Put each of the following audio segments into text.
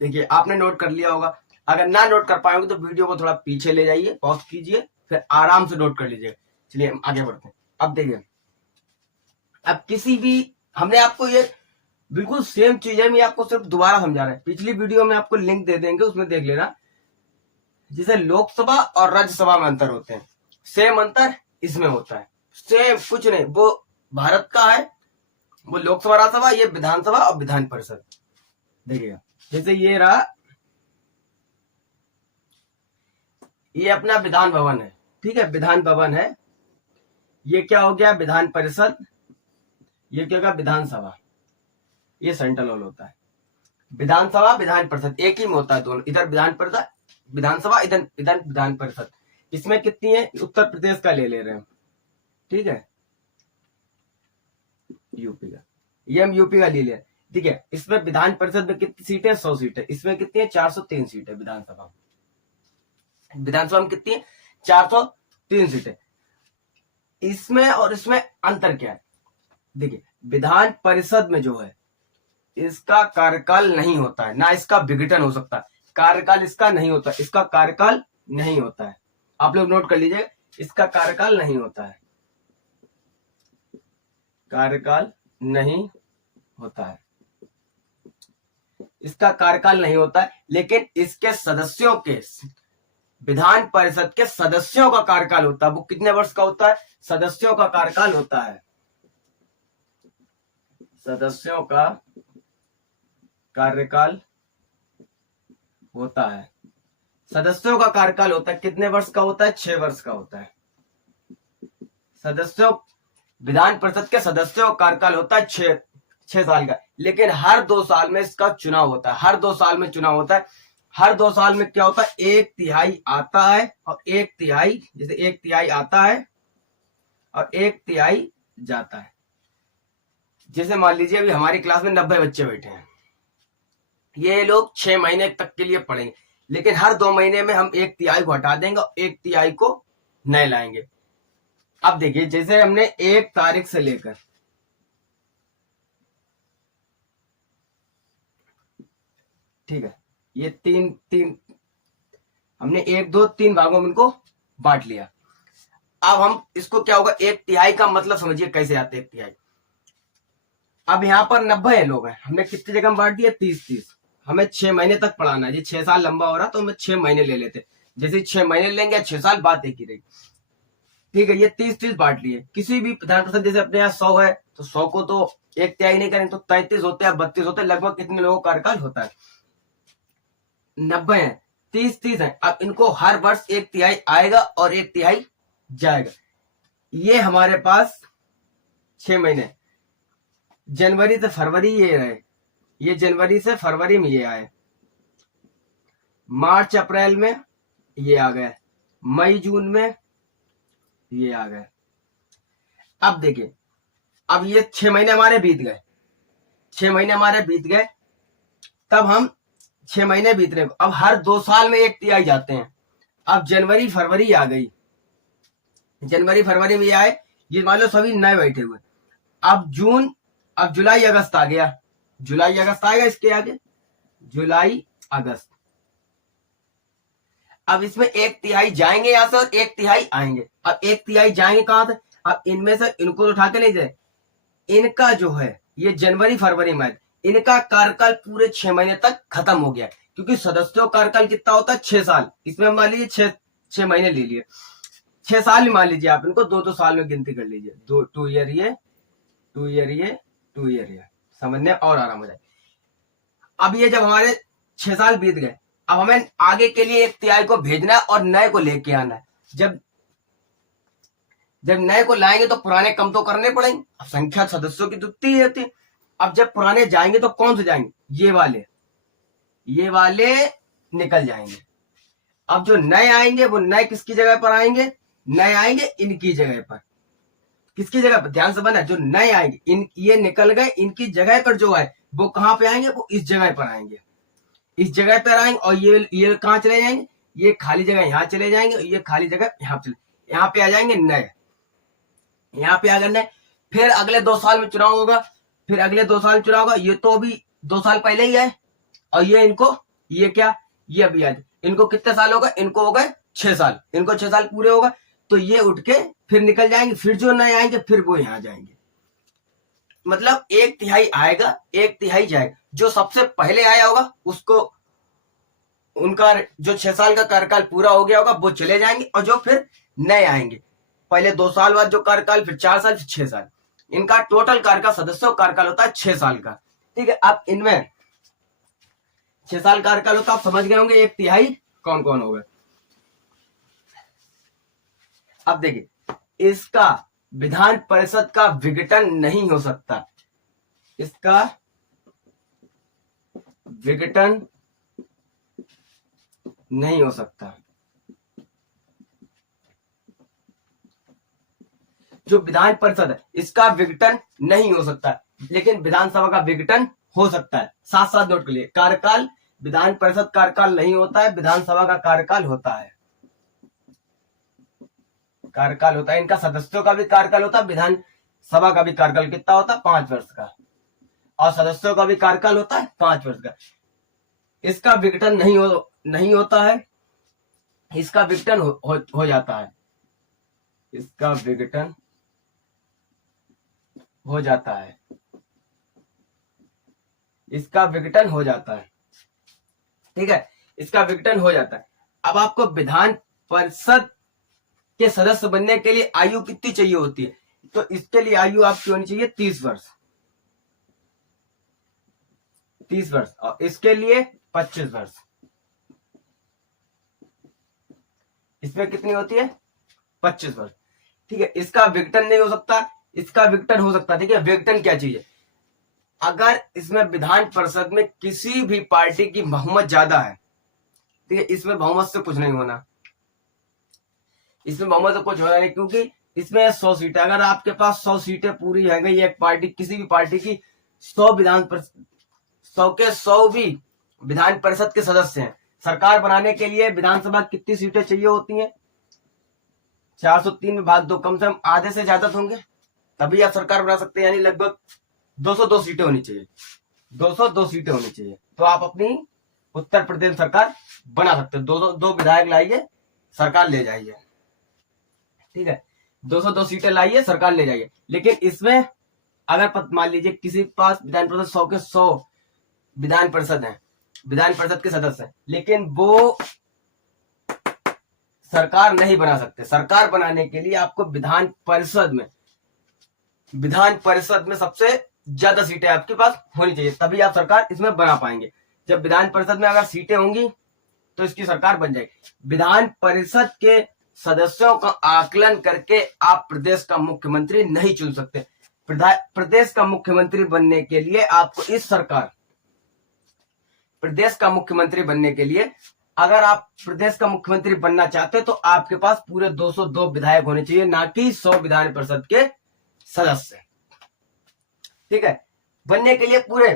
देखिए आपने नोट कर लिया होगा। अगर ना नोट कर पाएंगे तो वीडियो को थोड़ा पीछे ले जाइए, पॉज कीजिए, फिर आराम से नोट कर लीजिए। चलिए हम आगे बढ़ते हैं। अब देखिए, अब किसी भी, हमने आपको ये बिल्कुल सेम चीज है, मैं आपको सिर्फ दोबारा समझा रहा है। पिछली वीडियो में आपको लिंक दे देंगे, उसमें देख लेना। जिसे लोकसभा और राज्यसभा में अंतर होते हैं, सेम अंतर इसमें होता है। सेम कुछ नहीं, वो भारत का है, वो लोकसभा राज्यसभा, ये विधानसभा और विधान परिषद। देखिएगा, जैसे ये रहा, ये अपना विधान भवन है, ठीक है, विधान भवन है। ये क्या हो गया, विधान परिषद। ये क्या होगा, विधानसभा। ये सेंट्रल हॉल होता है। विधानसभा विधान परिषद एक ही में होता है दोनों, इधर विधान परिषद विधानसभा, इधर इधर विधान परिषद। इसमें कितनी है, उत्तर प्रदेश का ले रहे हैं, ठीक है, यूपी का, ये हम यूपी का ले लिया, ठीक है। इसमें विधान परिषद में कितनी सीटें, 100 सीटें। इसमें कितनी है, 403 सीटें। विधानसभा में कितनी है, 403 सीटें। इसमें और इसमें अंतर क्या है, देखिए विधान परिषद में जो है, इसका कार्यकाल नहीं होता है, ना इसका विघटन हो सकता है। कार्यकाल इसका नहीं होता, इसका कार्यकाल नहीं होता है। आप लोग नोट कर लीजिए, इसका कार्यकाल नहीं होता है, कार्यकाल नहीं होता है, इसका कार्यकाल नहीं होता है। लेकिन इसके सदस्यों के, विधान परिषद के सदस्यों का कार्यकाल होता है। वो कितने वर्ष का होता है, सदस्यों का कार्यकाल होता है, सदस्यों का कार्यकाल होता है। सदस्यों का कार्यकाल होता है, कितने वर्ष का होता है, 6 वर्ष का होता है। सदस्यों, विधान परिषद के सदस्यों का कार्यकाल होता है 6 साल का। लेकिन हर 2 साल में इसका चुनाव होता है, हर 2 साल में चुनाव होता है। हर 2 साल में क्या होता है, 1/3 आता है और 1/3, जैसे 1/3 आता है और 1/3 जाता है। जैसे मान लीजिए अभी हमारी क्लास में 90 बच्चे बैठे हैं, ये लोग 6 महीने तक के लिए पढ़ेंगे। लेकिन हर 2 महीने में हम 1/3 को हटा देंगे और 1/3 को नए लाएंगे। अब देखिए, जैसे हमने 1 तारीख से लेकर, ठीक है, ये तीन हमने 1, 2, 3 भागों में इनको बांट लिया। अब हम इसको क्या होगा, 1/3 का मतलब समझिए कैसे आते हैं 1/3। अब यहाँ पर 90 लोग हैं, हमने कितनी जगह में बांट दिया, 30। हमें 6 महीने तक पढ़ाना है, ये 6 साल लंबा हो रहा तो हमें 6 महीने ले लेते। जैसे 6 महीने लेंगे, 6 साल, बात एक ही रही, ठीक है। ये 30 बांट लिए। किसी भी विधान परिषद, जैसे अपने यहाँ 100 है तो 100 को तो 1/3 नहीं करें तो 33 होते हैं, 32 होते हैं, लगभग कितने लोगों का कार्यकाल होता है, 90 है, 30 है। अब इनको हर वर्ष 1/3 आएगा और 1/3 जाएगा। ये हमारे पास 6 महीने, जनवरी से फरवरी ये रहे, ये जनवरी से फरवरी में ये आए, मार्च अप्रैल में ये आ गए, मई जून में ये आ गए। अब देखिए, अब ये 6 महीने हमारे बीत गए, 6 महीने हमारे बीत गए, तब हम 6 महीने बीत रहे, अब हर 2 साल में 1/3 जाते हैं। अब जनवरी फरवरी आ गई, जनवरी फरवरी में आए, ये मान लो सभी नए बैठे हुए। अब जून, अब जुलाई अगस्त आ गया, जुलाई अगस्त आएगा इसके आगे, जुलाई अगस्त। अब इसमें 1/3 जाएंगे यहां से और 1/3 आएंगे। अब 1/3 जाएंगे कहां से, अब इनमें से इनको तो उठा के नहीं जाए, इनका जो है ये जनवरी फरवरी में, इनका कार्यकाल पूरे 6 महीने तक खत्म हो गया। क्योंकि सदस्यों का कार्यकाल कितना होता है, 6 साल। इसमें मान लीजिए 6 महीने ले लिए, 6 साल ही मान लीजिए, आप इनको 2-2 साल में गिनती कर लीजिए, 2 ईयर ये, 2 ईयर ये, 2 ईयर ये, समझने और आराम हो जाए। अब ये जब हमारे 6 साल बीत गए, अब हमें आगे के लिए 1/3 को भेजना है और नए को लेके आना है। जब नए को लाएंगे तो पुराने कम तो करने पड़ेंगे, अब संख्या सदस्यों की दुगनी ही होती है। अब जब पुराने जाएंगे तो कौन से जाएंगे, ये वाले निकल जाएंगे। अब जो नए आएंगे वो नए किसकी जगह पर आएंगे, नए आएंगे इनकी जगह पर। किसकी जगह पर, ध्यान से बना, जो नए आएंगे ये निकल गए, इनकी जगह पर जो है वो कहां पे आएंगे, वो इस जगह पर आएंगे, इस जगह पर आएंगे। और ये कहां चले जाएंगे, ये खाली जगह यहाँ चले जाएंगे, ये खाली जगह यहाँ पे आ जाएंगे नए, यहाँ पे आ गए नए। फिर अगले 2 साल में चुनाव होगा, फिर अगले 2 साल चुनाव होगा। ये तो अभी 2 साल पहले ही है और ये इनको ये क्या, ये अभी आज इनको कितने साल हो गए, इनको हो गए 6 साल, इनको 6 साल पूरे हो गए, तो ये उठ के फिर निकल जाएंगे, फिर जो नए आएंगे फिर वो यहाँ जाएंगे। मतलब 1/3 आएगा, 1/3 जाएगा। जो सबसे पहले आया होगा उसको, उनका जो 6 साल का कार्यकाल पूरा हो गया होगा वो चले जाएंगे, और जो फिर नए आएंगे, पहले 2 साल बाद जो कार्यकाल, फिर 4 साल, फिर 6 साल, इनका टोटल कार्यकाल, सदस्यों का कार्यकाल होता है 6 साल का। ठीक है, अब इनमें 6 साल कार्यकाल होता है, आप समझ गए होंगे 1/3 कौन कौन हो गए। अब देखिए, इसका विधान परिषद का विघटन नहीं हो सकता, इसका विघटन नहीं हो सकता। जो विधान परिषद है इसका विघटन नहीं हो सकता, लेकिन विधानसभा का विघटन हो सकता है। साथ साथ नोट कर लिए, कार्यकाल विधान परिषद कार्यकाल नहीं होता है, विधानसभा का कार्यकाल होता है, कार्यकाल होता है। इनका सदस्यों का भी कार्यकाल होता है, विधानसभा का भी कार्यकाल कितना होता है, 5 वर्ष का, और सदस्यों का भी कार्यकाल होता है 5 वर्ष का। इसका विघटन नहीं होता है, इसका विघटन हो जाता है, इसका विघटन हो जाता है, इसका विघटन हो जाता है। ठीक है, इसका विघटन हो जाता है। अब आपको विधान परिषद के सदस्य बनने के लिए आयु कितनी चाहिए होती है, तो इसके लिए आयु आपकी होनी चाहिए 30 वर्ष, 30 वर्ष, और इसके लिए 25 वर्ष। इसमें कितनी होती है, 25 वर्ष। ठीक है, इसका विघटन नहीं हो सकता, इसका विघटन हो सकता है। ठीक है, विघटन क्या चीज है, अगर इसमें विधान परिषद में किसी भी पार्टी की बहुमत ज्यादा है, ठीक है, इसमें बहुमत से कुछ नहीं होना, इसमें बहुमत से कुछ होना नहीं, क्योंकि इसमें 100 सीटें, अगर आपके पास 100 सीटें पूरी है गई, एक पार्टी, किसी भी पार्टी की 100 के 100 भी विधान परिषद के सदस्य हैं, सरकार बनाने के लिए विधानसभा कितनी सीटें चाहिए होती हैं, 403 में भाग 2, कम से कम आधे से ज्यादा होंगे, तभी आप सरकार बना सकते हैं। यानी लगभग 202 सीटें होनी चाहिए, 202 सीटें होनी चाहिए, तो आप अपनी उत्तर प्रदेश सरकार बना सकते हैं। 202 विधायक लाइए, सरकार ले जाइए। ठीक है, 202 सीटें लाइए, सरकार ले जाइए। लेकिन इसमें अगर मान लीजिए किसी के पास विधान परिषद 100 के 100 विधान परिषद है, विधान परिषद के सदस्य हैं, लेकिन वो सरकार नहीं बना सकते। सरकार बनाने के लिए आपको विधान परिषद में सबसे ज्यादा सीटें आपके पास होनी चाहिए, तभी आप सरकार इसमें बना पाएंगे। जब विधान परिषद में अगर सीटें होंगी तो इसकी सरकार बन जाएगी। विधान परिषद के सदस्यों का आकलन करके आप प्रदेश का मुख्यमंत्री नहीं चुन सकते। प्रदेश का मुख्यमंत्री बनने के लिए आपको प्रदेश का मुख्यमंत्री बनने के लिए, अगर आप प्रदेश का मुख्यमंत्री बनना चाहते तो आपके पास पूरे 202 विधायक होने चाहिए, ना कि 100 विधान परिषद के सदस्य। ठीक है, बनने के लिए पूरे,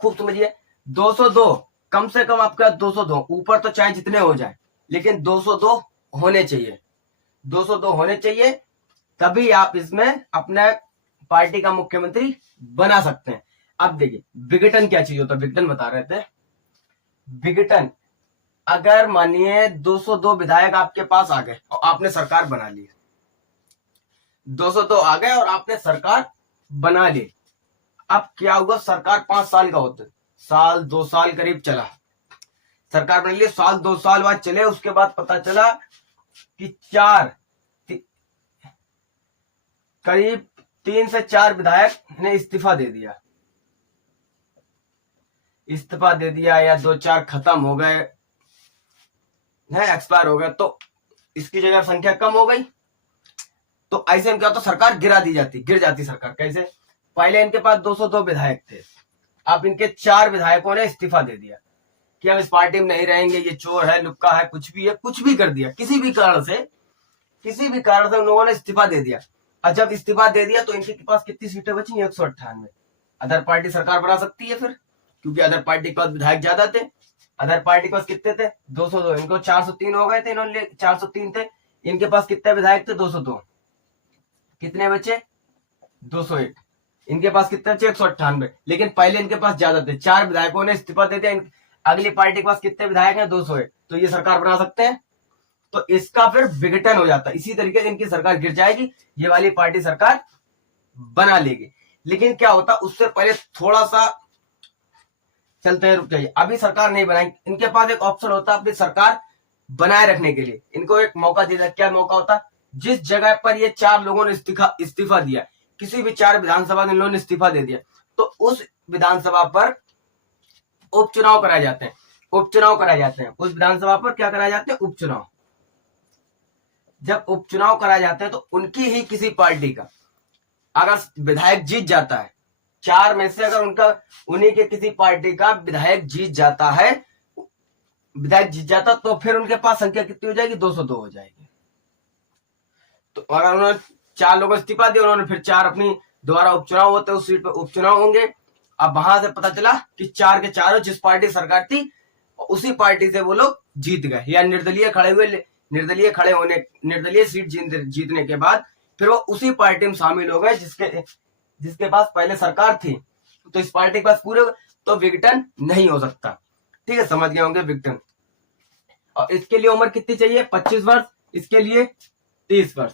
खूब समझिए, 202, कम से कम आपका 202, ऊपर तो चाहे जितने हो जाए, लेकिन 202 होने चाहिए, 202 होने चाहिए, तभी आप इसमें अपने पार्टी का मुख्यमंत्री बना सकते हैं। अब देखिए, विघटन क्या चीज होता है, विघटन बता रहे थे। विघटन, अगर मानिए 202 विधायक आपके पास आ गए और आपने सरकार बना ली, 202 आ गए और आपने सरकार बना ली, अब क्या होगा, सरकार 5 साल का होता है, साल 2 साल करीब चला, सरकार बना ली, साल 2 साल बाद चले, उसके बाद पता चला कि करीब 3 से 4 विधायक ने इस्तीफा दे दिया, या 2-4 खत्म हो गए, एक्सपायर हो गए, तो इसकी जगह संख्या कम हो गई, तो ऐसे में क्या होता, सरकार गिर जाती सरकार। कैसे, पहले इनके पास 202 विधायक थे, अब इनके 4 विधायकों ने इस्तीफा दे दिया कि हम इस पार्टी में नहीं रहेंगे, ये चोर है, लुक्का है, कुछ भी है, कुछ भी कर दिया, किसी भी कारण से उन लोगों ने इस्तीफा दे दिया। और जब इस्तीफा दे दिया तो इनके पास कितनी सीटें बची, 198। अदर पार्टी सरकार बना सकती है फिर, क्योंकि अदर पार्टी के पास विधायक ज्यादा थे। अदर पार्टी के पास कितने थे, 202, इनको 403 हो गए थे, इन्होंने 403 थे, इनके पास कितने विधायक थे, 202, कितने बचे, 201, इनके पास कितने बचे, 198, लेकिन पहले इनके पास ज्यादा थे, 4 विधायकों ने इस्तीफा दे दिया, अगली पार्टी के पास कितने विधायक हैं, 200 है, तो ये सरकार बना सकते हैं। तो इसका फिर विघटन हो जाता है, इसी तरीके से इनकी सरकार गिर जाएगी, ये वाली पार्टी सरकार बना लेगी। लेकिन क्या होता, उससे पहले थोड़ा सा चलते हैं, रुक जाइए, अभी सरकार नहीं बनाएंगे, इनके पास एक ऑप्शन होता अपनी सरकार बनाए रखने के लिए, इनको एक मौका दिया। क्या मौका होता, जिस जगह पर ये 4 लोगों ने इस्तीफा दिया, किसी भी 4 विधानसभा में लोगों ने इस्तीफा दे दिया, तो उस विधानसभा पर उपचुनाव कराए जाते हैं, उपचुनाव कराए जाते हैं, उस विधानसभा पर क्या कराए जाते हैं, उपचुनाव। जब उपचुनाव कराए जाते हैं तो उनकी ही किसी पार्टी का अगर विधायक जीत जाता है, 4 में से अगर उनका उन्हीं के किसी पार्टी का विधायक जीत जाता है, विधायक जीत जाता, तो फिर उनके पास संख्या कितनी हो जाएगी, 202 हो जाएगी। तो अगर उन्होंने 4 लोगों इस्तीफा दिया, उन्होंने फिर 4 अपनी दोबारा उपचुनाव होते, उस सीट पर उपचुनाव होंगे। अब वहां से पता चला कि 4 के 4 जिस पार्टी सरकार थी उसी पार्टी से वो लोग जीत गए, या निर्दलीय सीट जीतने के बाद फिर वो उसी पार्टी में शामिल हो गए जिसके पास पहले सरकार थी, तो इस पार्टी के पास पूरे, तो विघटन नहीं हो सकता। ठीक है, समझ गए होंगे विघटन। और इसके लिए उम्र कितनी चाहिए, 25 वर्ष, इसके लिए 30 वर्ष।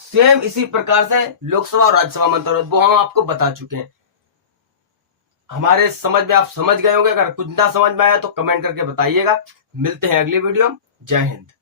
सेम इसी प्रकार से लोकसभा और राज्यसभा में अंतर, वो हम आपको बता चुके हैं। हमारे समझ में आप समझ गए होंगे, अगर कुछ ना समझ में आया तो कमेंट करके बताइएगा। मिलते हैं अगली वीडियो, जय हिंद।